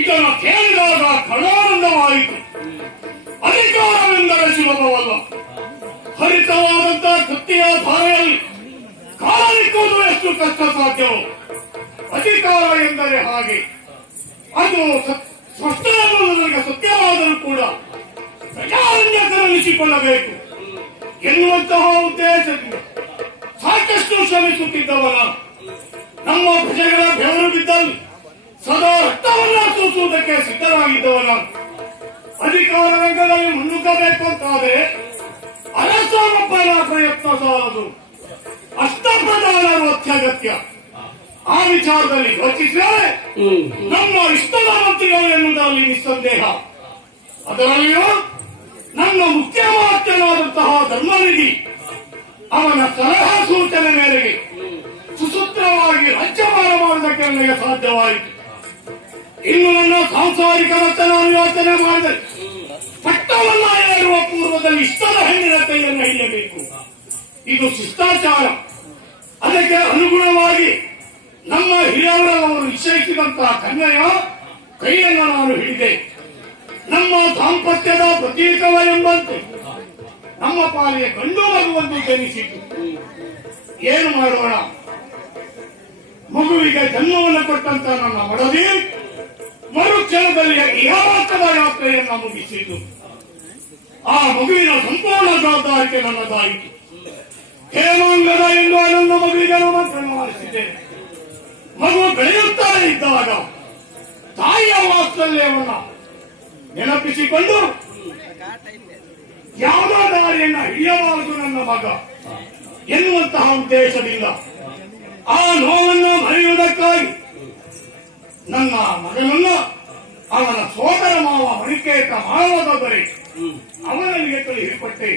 ಇದನ್ನು ಕೇಳಿದಾಗ ಕಳಾನಂದವಾಯಿತು. ಅಧಿಕಾರವೆಂದರೆ ಸುಲಭವಲ್ಲ. ಹರಿತವಾದಂತಹ ಕತ್ತಿಯ ಧಾರೆಯಲ್ಲಿ ಕಾಲಿಕ್ಕುವುದು ಎಷ್ಟು ಕಷ್ಟ ಸಾಧ್ಯವೋ, ಅಧಿಕಾರ ಎಂದರೆ ಹಾಗೆ. ಅದು ಸ್ಪಷ್ಟವಾದ ನನಗೆ ಸತ್ಯವಾದರೂ ಕೂಡ ಪ್ರಜಾರಂಜಕರಲ್ಲಿಸಿಕೊಳ್ಳಬೇಕು ಎನ್ನುವಂತಹ ಉದ್ದೇಶದಿಂದ ಸಾಕಷ್ಟು ಶ್ರಮಿಸುತ್ತಿದ್ದವನ, ನಮ್ಮ ಪ್ರಜೆಗಳ ಬೆವರು ಬಿದ್ದಲ್ಲಿ ಸದಾ ರಕ್ತವನ್ನ ಸೂಸುವುದಕ್ಕೆ ಸಿದ್ಧರಾಗಿದ್ದವನ, ಅಧಿಕಾರ ರಂಗದಲ್ಲಿ ಮುನ್ನುಗ್ಗಬೇಕು ಅಂತಾದರೆ ಅರಸನೊಬ್ಬನ ಪ್ರಯತ್ನ ಸಾಲದು, ಅಷ್ಟಪ್ರಧಾನರು ಅತ್ಯಗತ್ಯ. ಆ ವಿಚಾರದಲ್ಲಿ ಯೋಚಿಸಿದರೆ ನಮ್ಮ ಇಷ್ಟದ ಮಂತ್ರಿಗಳು ಎನ್ನುವುದರಲ್ಲಿ ನಿಸ್ಸಂದೇಹ. ಅದರಲ್ಲಿಯೂ ನನ್ನ ಮುಖ್ಯವಾಕ್ಯನಾದಂತಹ ಧರ್ಮನಿಧಿ ಅವನ ಸಲಹಾ ಸೂಚನೆ ಮೇರೆಗೆ ಸುಸೂತ್ರವಾಗಿ ರಾಜ್ಯಭಾರ ಮಾಡುವುದಕ್ಕೆ ನನಗೆ ಸಾಧ್ಯವಾಯಿತು. ಇನ್ನು ನನ್ನ ಸಾಂಸಾರಿಕ ರಚನಾ ಯೋಚನೆ ಮಾಡಿದರೆ ಪಟ್ಟವನ್ನ ಏರುವ ಪೂರ್ವದಲ್ಲಿ ಇಷ್ಟದ ಹೆಣ್ಣಿನ ಕೈಯನ್ನು ಹಿಡಿಯಬೇಕು. ಇದು ಶಿಷ್ಟಾಚಾರ. ಅದಕ್ಕೆ ಅನುಗುಣವಾಗಿ ನಮ್ಮ ಹಿರಿಯವರವರು ನಿಶ್ಚಯಿಸಿದಂತಹ ಕನ್ಯೆಯ ಕೈಯನ್ನು ನಾನು ಹಿಡಿದೆ. ನಮ್ಮ ದಾಂಪತ್ಯದ ಪ್ರತೀಕವ ಎಂಬಂತೆ ನಮ್ಮ ಪಾಲಿಗೆ ಗಂಡು ಮಗುವೊಂದು ಜನಿಸಿತು. ಏನು ಮಾಡೋಣ? ಮಗುವಿಗೆ ಜನ್ಮವನ್ನು ಕೊಟ್ಟಂತ ನನ್ನ ಮಡದಿ ಮರುಕ್ಷಣದಲ್ಲಿ ಇಹಲೋಕದ ಯಾತ್ರೆಯನ್ನು ಮುಗಿಸಿತು. ಆ ಮಗುವಿನ ಸಂಪೂರ್ಣ ಜವಾಬ್ದಾರಿಕೆ ನನ್ನದಾಯಿತು. ಹೇಮಾಂಗದ ಎಂದು ನನ್ನ ಮಗುವಿಗೆ ನಾಮಕರಣ ಮಾಡಿಸಿದ್ದೇನೆ. ಮಗು ಬೆಳೆಯುತ್ತಾರೆ ಇದ್ದಾಗ ತಾಯಿಯ ವಾತ್ಸಲ್ಯವನ್ನ ನೆನಪಿಸಿಕೊಂಡು ಯಾವುದೋ ದಾರಿಯನ್ನ ಹಿಡಿಯಬಾರದು ನನ್ನ ಮಗ ಎನ್ನುವಂತಹ ಉದ್ದೇಶದಿಂದ ಆ ನೋವನ್ನು ಮರೆಯುವುದಕ್ಕಾಗಿ ನನ್ನ ಮಗನನ್ನ ಅವನ ಸೋದರ ಮಾವ ಮಣಿಕೇತ ಮಾನವದೊಬ್ಬರೇ ಅವನಿಗೆ ಕಳುಹಿಕೊಟ್ಟೆ.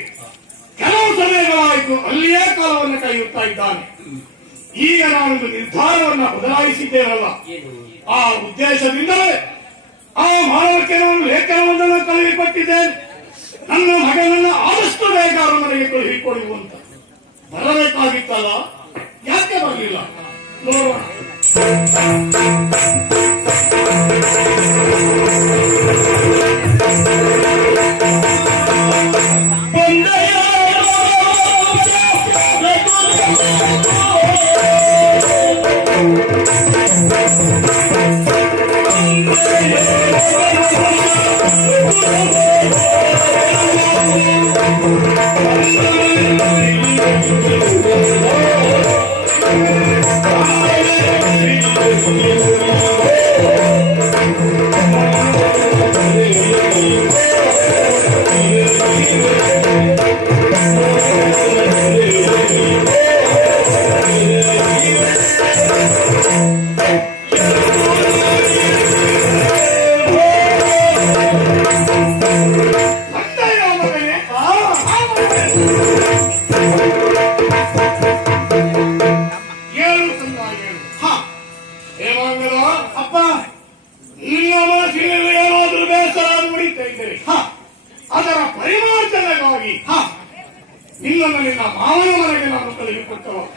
ಕೆಲವು ಸಮಯಗಳಾಯಿತು, ಅಲ್ಲಿಯೇ ಕಾಲವನ್ನು ಕಳೆಯುತ್ತಾ ಇದ್ದಾನೆ. ಈಗ ನಾನೊಂದು ನಿರ್ಧಾರವನ್ನು ಬದಲಾಯಿಸಿದ್ದೇವಲ್ಲ, ಆ ಉದ್ದೇಶದಿಂದಲೇ ಆ ಮಾನವಕ್ಕೆ ನಾನು ಲೇಖನವೊಂದನ್ನು ಕಳುಹಿಕೊಟ್ಟಿದ್ದೇನೆ. ನನ್ನ ಮಗನನ್ನು ಆದಷ್ಟು ಬೇಗ ಅವನಿಗೆ ಕಳುಹಿಕೊಡುವಂತ. ಬರಬೇಕಾಗಿತ್ತಲ್ಲ, ಯಾಕೆ ಬರಲಿಲ್ಲ ನೋಡೋಣ. ಅಪ್ಪ, ನಿನ್ನ ಮನಸ್ಸಿನಲ್ಲಿ ಏನಾದರೂ ಬೇಸರ ಮುಡಿತಾ ಇದ್ದರೆ ಅದರ ಪರಿಮಾರ್ಜನೆಗಾಗಿ ನಿನ್ನನ್ನು ನಿನ್ನ ಮಾವನ ಮನೆಗೆ ನಾನು ಕಳುಹಿಕೊಟ್ಟವ.